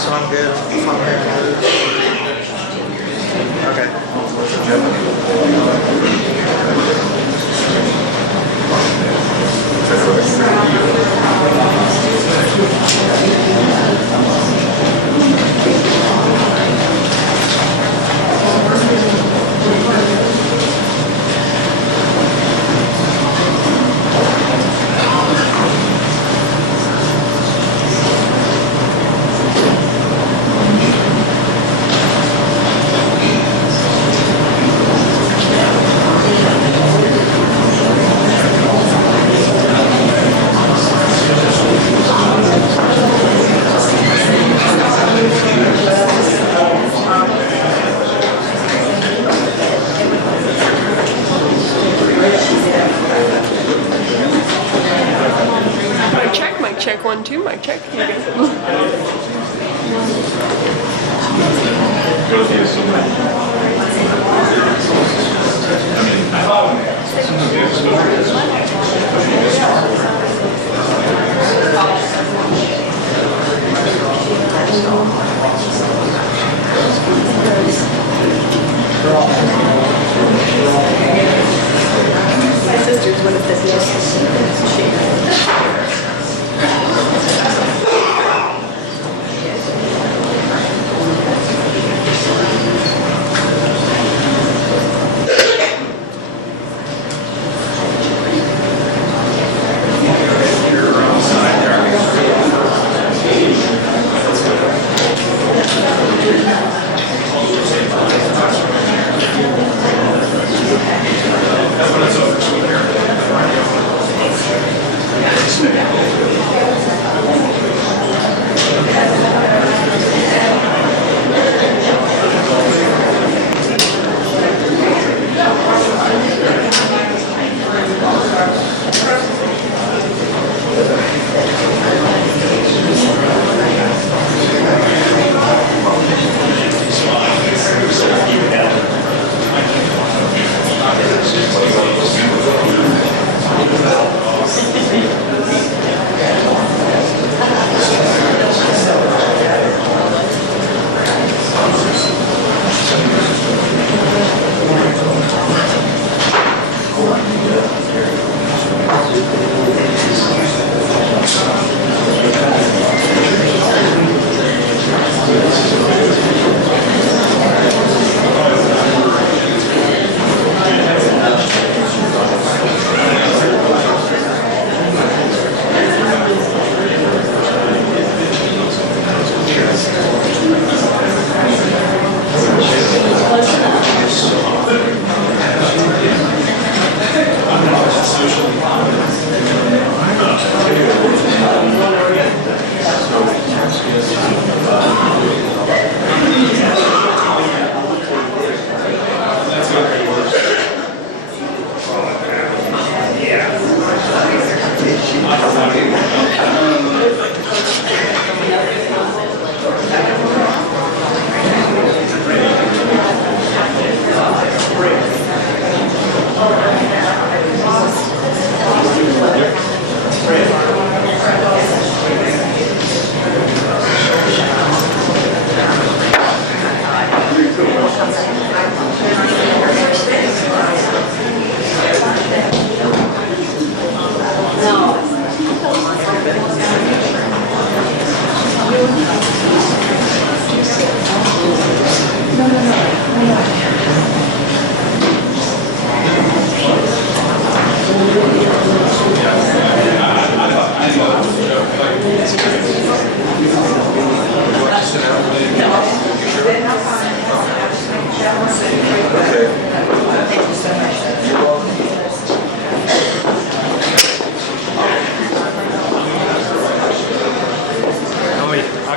So I'm good. Mic check, 1, 2, mic check. Here we go. My sister's one of the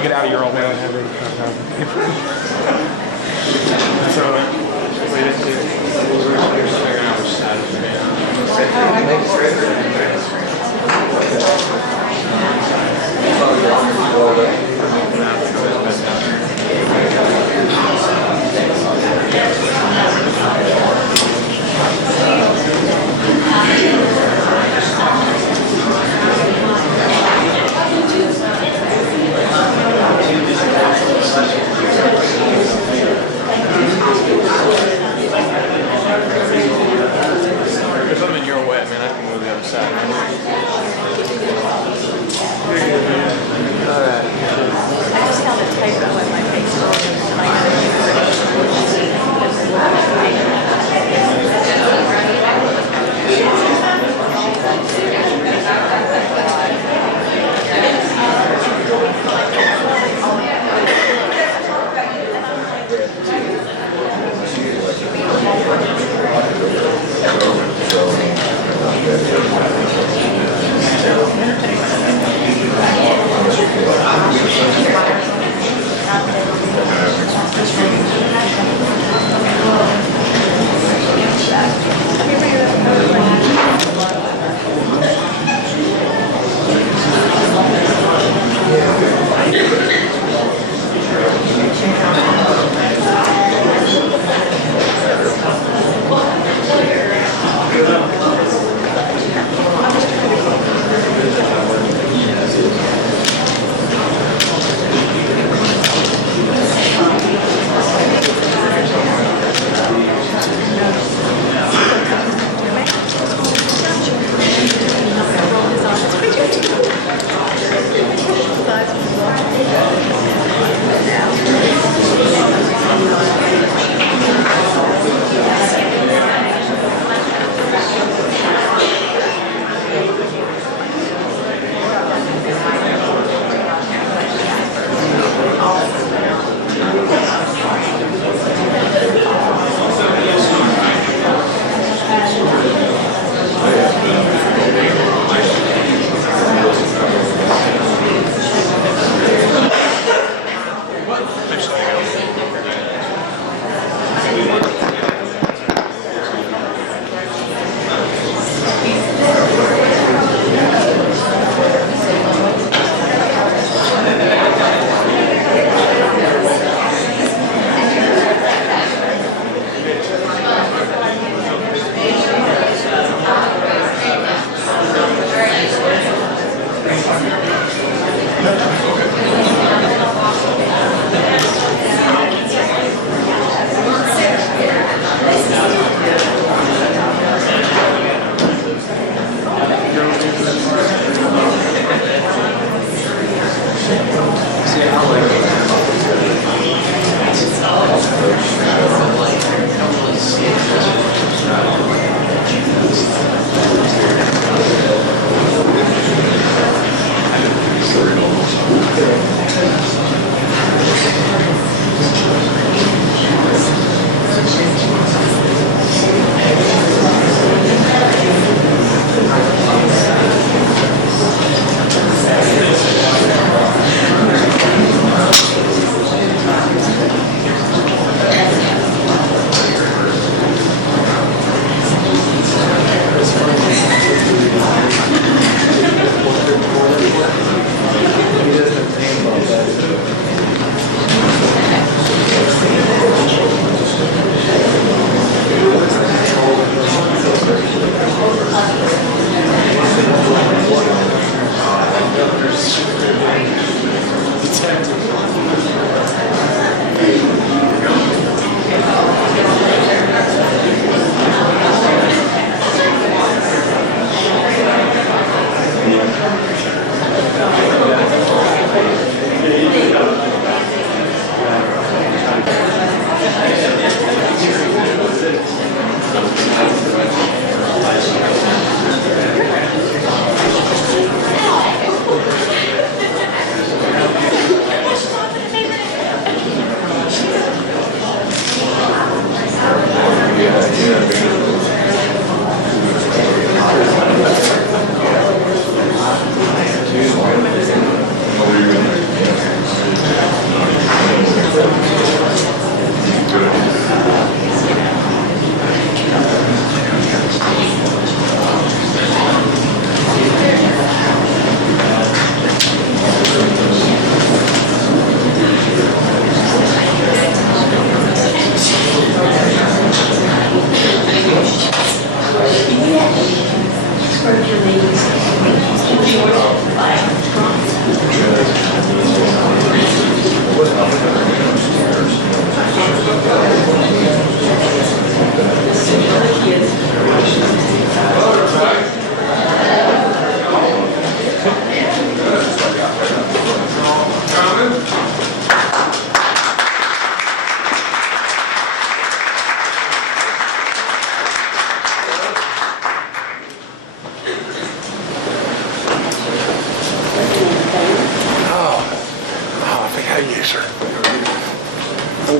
Get out of your own way.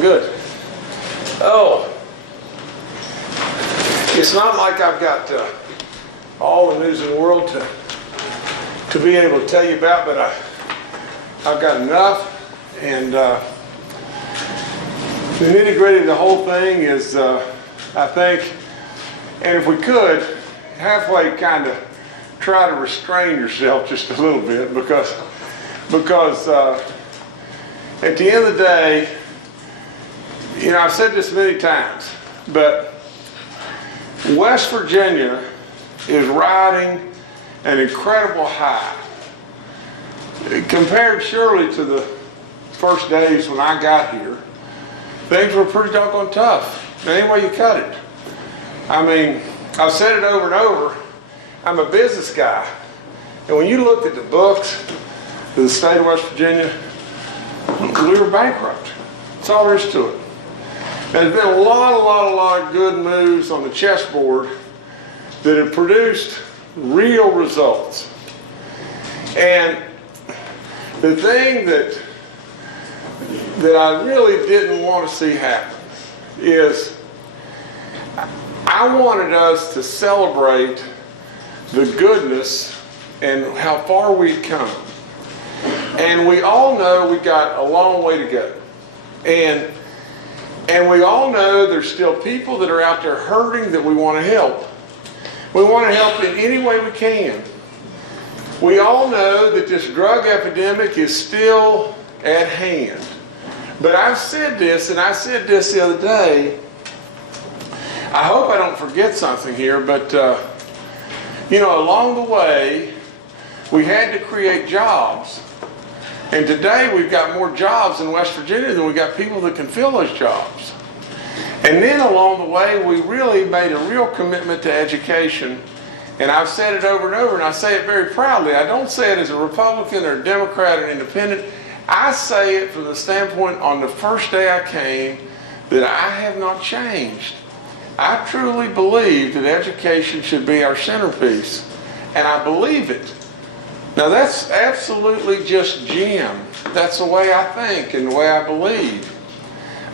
good. Oh, it's not like I've got all the news in the world to be able to tell you about, but I've got enough. And the nitty-gritty of the whole thing is, I think, and if we could, halfway kind of try to restrain yourself just a little bit, because at the end of the day, you know, I've said this many times, but West Virginia is riding an incredible high. Compared surely to the first days when I got here, things were pretty doggone tough, any way you cut it. I mean, I've said it over and over, I'm a business guy, and when you look at the books of the state of West Virginia, we were bankrupt. That's all there is to it. There's been a lot of good moves on the chessboard that have produced real results. And the thing that I really didn't want to see happen is I wanted us to celebrate the goodness and how far we've come. And we all know we got a long way to go. And we all know there's still people that are out there hurting that we want to help. We want to help in any way we can. We all know that this drug epidemic is still at hand. But I've said this, and I said this the other day, I hope I don't forget something here, but you know, along the way, we had to create jobs. And today we've got more jobs in West Virginia than we've got people that can fill those jobs. And then along the way, we really made a real commitment to education. And I've said it over and over, and I say it very proudly. I don't say it as a Republican or a Democrat or an independent. I say it from the standpoint on the first day I came that I have not changed. I truly believe that education should be our centerpiece. And I believe it. Now that's absolutely just Jim. That's the way I think and the way I believe.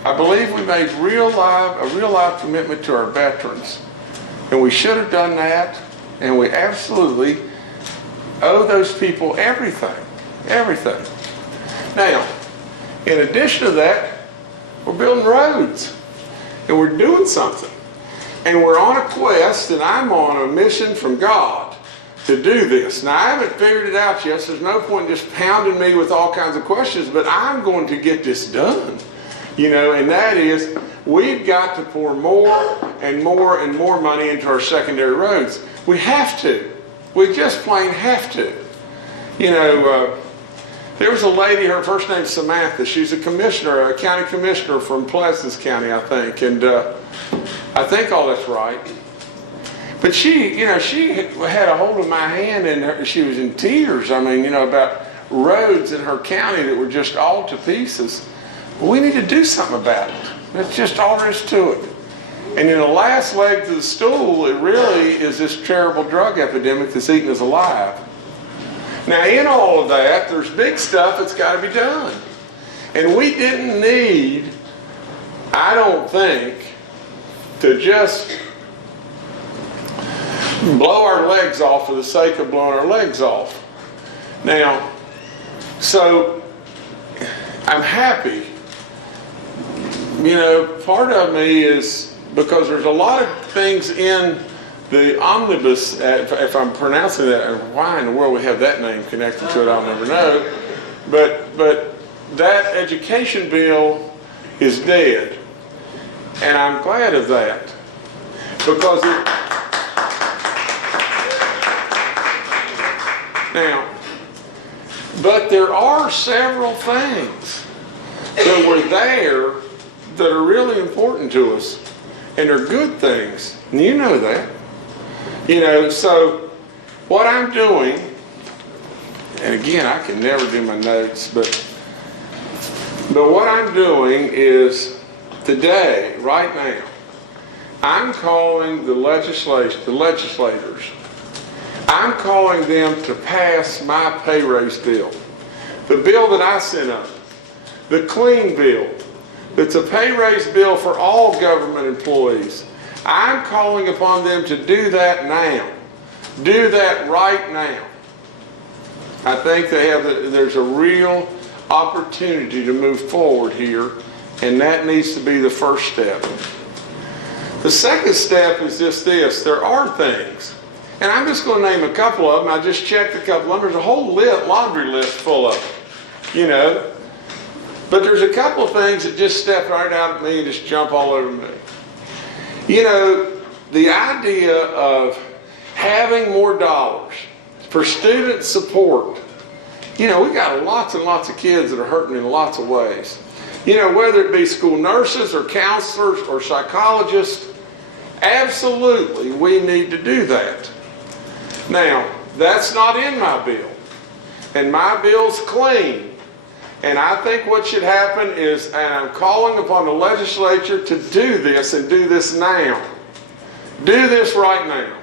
I believe we made a real live commitment to our veterans. And we should have done that. And we absolutely owe those people everything. Everything. Now, in addition to that, we're building roads. And we're doing something. And we're on a quest, and I'm on a mission from God to do this. Now, I haven't figured it out yet, so there's no point in just pounding me with all kinds of questions, but I'm going to get this done. You know, and that is, we've got to pour more and more and more money into our secondary roads. We have to. We just plain have to. You know, there was a lady, her first name's Samantha. She's a commissioner, a county commissioner from Pleasants County, I think. And I think all that's right. But she, you know, she had a hold of my hand and she was in tears. I mean, you know, about roads in her county that were just all to pieces. We need to do something about it. That's just all there is to it. And in the last leg to the stool, it really is this terrible drug epidemic that's eating us alive. Now, in all of that, there's big stuff that's got to be done. And we didn't need, I don't think, to just blow our legs off for the sake of blowing our legs off. Now, so I'm happy. You know, part of me is because there's a lot of things in the omnibus, if I'm pronouncing that, why in the world we have that name connected to it, I'll never know. But that education bill is dead. And I'm glad of that. Because now, but there are several things that were there that are really important to us. And they're good things. And you know that. You know, so what I'm doing, and again, I can never do my notes, but what I'm doing is today, right now, I'm calling the legislators. I'm calling them to pass my pay raise bill. The bill that I sent up. The clean bill. It's a pay raise bill for all government employees. I'm calling upon them to do that now. Do that right now. I think there's a real opportunity to move forward here, and that needs to be the first step. The second step is just this. There are things, and I'm just going to name a couple of them. I just checked a couple of them. There's a whole laundry list full of them, But there's a couple of things that just step right out at me and just jump all over me. The idea of having more dollars for student support. We got lots and lots of kids that are hurting in lots of ways. Whether it be school nurses or counselors or psychologists, absolutely we need to do that. Now, that's not in my bill. And my bill's clean. And I think what should happen is, and I'm calling upon the legislature to do this and do this now. Do this right now.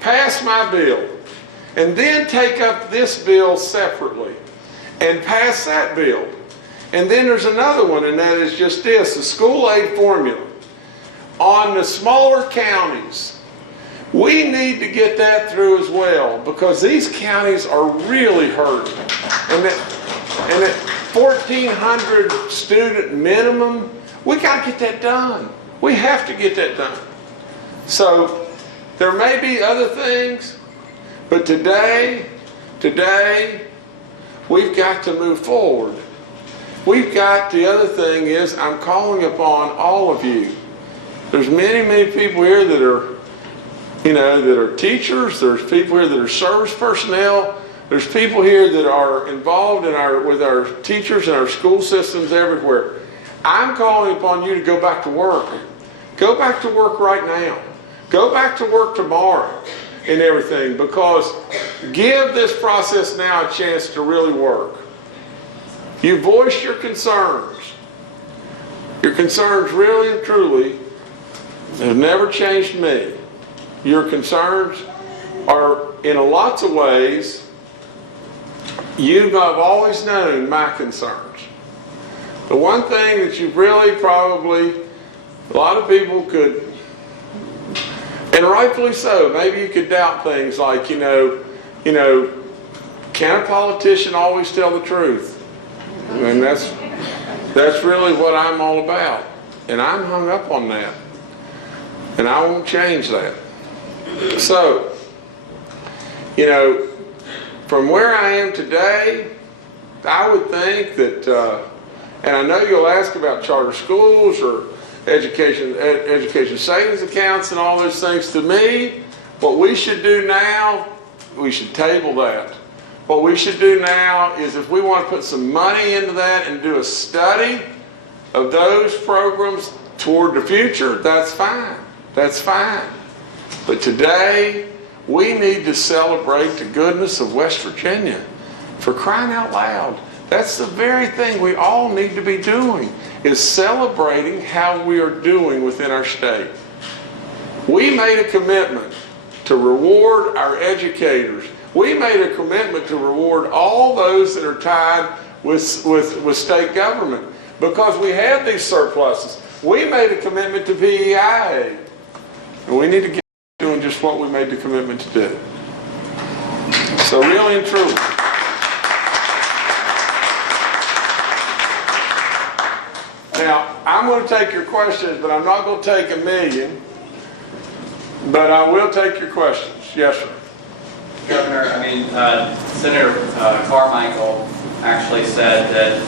Pass my bill. And then take up this bill separately and pass that bill. And then there's another one, and that is just this, the school aid formula. On the smaller counties, we need to get that through as well, because these counties are really hurting. And that 1,400 student minimum, we got to get that done. We have to get that done. So there may be other things, but today, we've got to move forward. The other thing is, I'm calling upon all of you. There's many people here that are, that are teachers. There's people here that are service personnel. There's people here that are involved with our teachers and our school systems everywhere. I'm calling upon you to go back to work. Go back to work right now. Go back to work tomorrow and everything, because give this process now a chance to really work. You voiced your concerns. Your concerns really and truly have never changed me. Your concerns are, in lots of ways, I've always known my concerns. The one thing that you really probably, a lot of people could, and rightfully so, maybe you could doubt things like, can a politician always tell the truth? And that's really what I'm all about. And I'm hung up on that. And I won't change that. So, from where I am today, I would think that, and I know you'll ask about charter schools or education savings accounts and all those things. To me, what we should do now, we should table that. What we should do now is, if we want to put some money into that and do a study of those programs toward the future, that's fine. That's fine. But today, we need to celebrate the goodness of West Virginia. For crying out loud. That's the very thing we all need to be doing, is celebrating how we are doing within our state. We made a commitment to reward our educators. We made a commitment to reward all those that are tied with state government, because we have these surpluses. We made a commitment to PEI, and we need to get doing just what we made the commitment to do. So really and truly, now I'm going to take your questions, but I'm not going to take 1,000,000, but I will take your questions. Yes, sir. Governor, Senator Carmichael actually said that,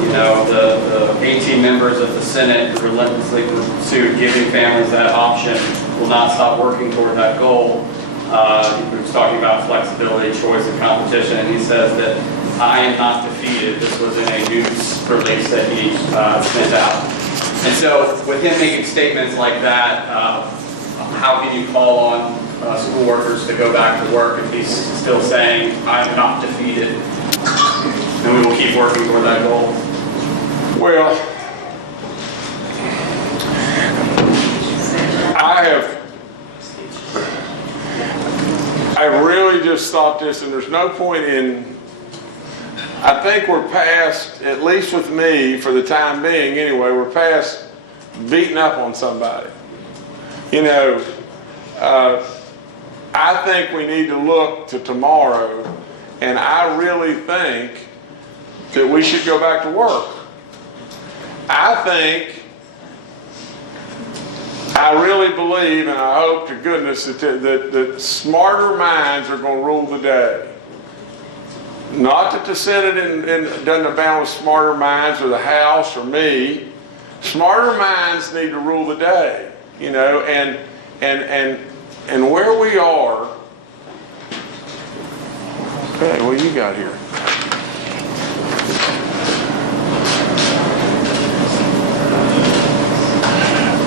the 18 members of the Senate who relentlessly pursued giving families that option will not stop working toward that goal. He was talking about flexibility, choice, and competition, and he says that I am not defeated. This was in a news release that he sent out. And so with him making statements like that, how can you call on school workers to go back to work if he's still saying, I am not defeated, and we will keep working toward that goal? Well, I really just thought this, and there's no point in I think we're past, at least with me, for the time being anyway, we're past beating up on somebody. You know, I think we need to look to tomorrow, and I really think that we should go back to work. I really believe, and I hope to goodness that smarter minds are going to rule the day. Not that the Senate doesn't abound with smarter minds, or the House, or me. Smarter minds need to rule the day, you know, and where we are. Okay, what you got here?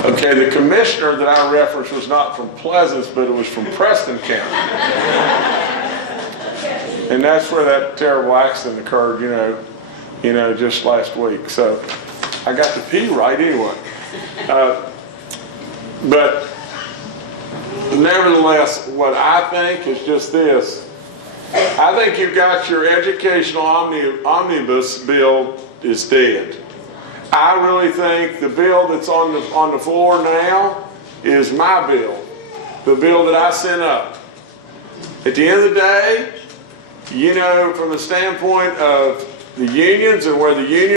Okay, the commissioner that I referenced was not from Pleasance, but it was from Preston County. And that's where that terrible accident occurred, you know, just last week. So I got the P right anyway. But nevertheless, what I think is just this. I think you've got your educational omnibus bill is dead. I really think the bill that's on the floor now is my bill, the bill that I sent up. At the end of the day, you know, from the standpoint of the unions and where the unions